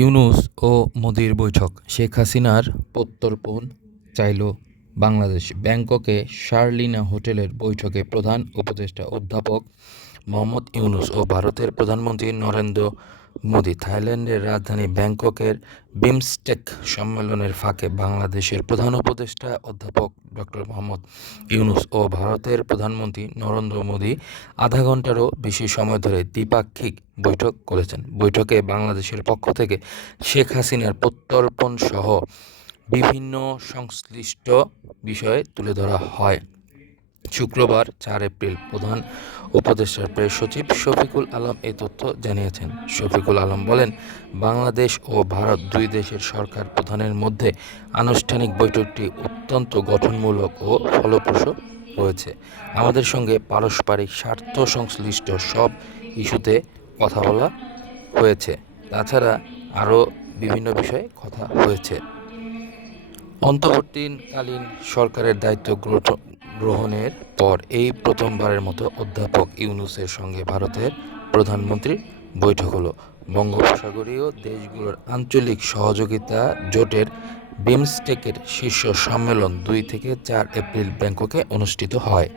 ইউনূস ও মোদির বৈঠক। শেখ হাসিনার প্রত্যর্পণ চাইল বাংলাদেশ। ব্যাংককে শার্লিনা হোটেলের বৈঠকে প্রধান উপদেষ্টা অধ্যাপক মোহাম্মদ ইউনুস ও ভারতের প্রধানমন্ত্রী নরেন্দ্র মোদি, থাইল্যান্ডের রাজধানী ব্যাংককের বিমস্টেক সম্মেলনের ফাঁকে বাংলাদেশের প্রধান উপদেষ্টা অধ্যাপক ডক্টর মোহাম্মদ ইউনুস ও ভারতের প্রধানমন্ত্রী নরেন্দ্র মোদি আধা ঘন্টারও বেশি সময় ধরে দ্বিপাক্ষিক বৈঠক করেছেন। বৈঠকে বাংলাদেশের পক্ষ থেকে শেখ হাসিনার প্রত্যর্পণ সহ বিভিন্ন সংশ্লিষ্ট বিষয়ে তুলে ধরা হয়। শুক্রবার চার এপ্রিল প্রধান উপদেষ্টার প্রেস সচিব শফিকুল আলম এই তথ্য জানিয়েছেন। শফিকুল আলম বলেন, বাংলাদেশ ও ভারত দুই দেশের সরকার প্রধানের মধ্যে আনুষ্ঠানিক বৈঠকটি অত্যন্ত গঠনমূলক ও ফলপ্রসূ হয়েছে। আমাদের সঙ্গে পারস্পরিক স্বার্থ সংশ্লিষ্ট সব ইস্যুতে কথা বলা হয়েছে। তাছাড়া আরও বিভিন্ন বিষয়ে কথা হয়েছে। অন্তর্বর্তীকালীন সরকারের দায়িত্ব গ্রহণের পর এই প্রথমবারের মতো অধ্যাপক ইউনুসের সঙ্গে ভারতের প্রধানমন্ত্রীর বৈঠক হলো। বঙ্গোপসাগরীয় দেশগুলোর আঞ্চলিক সহযোগিতা জোটের বিমস্টেকের শীর্ষ সম্মেলন দুই থেকে চার এপ্রিল ব্যাংককে অনুষ্ঠিত হয়।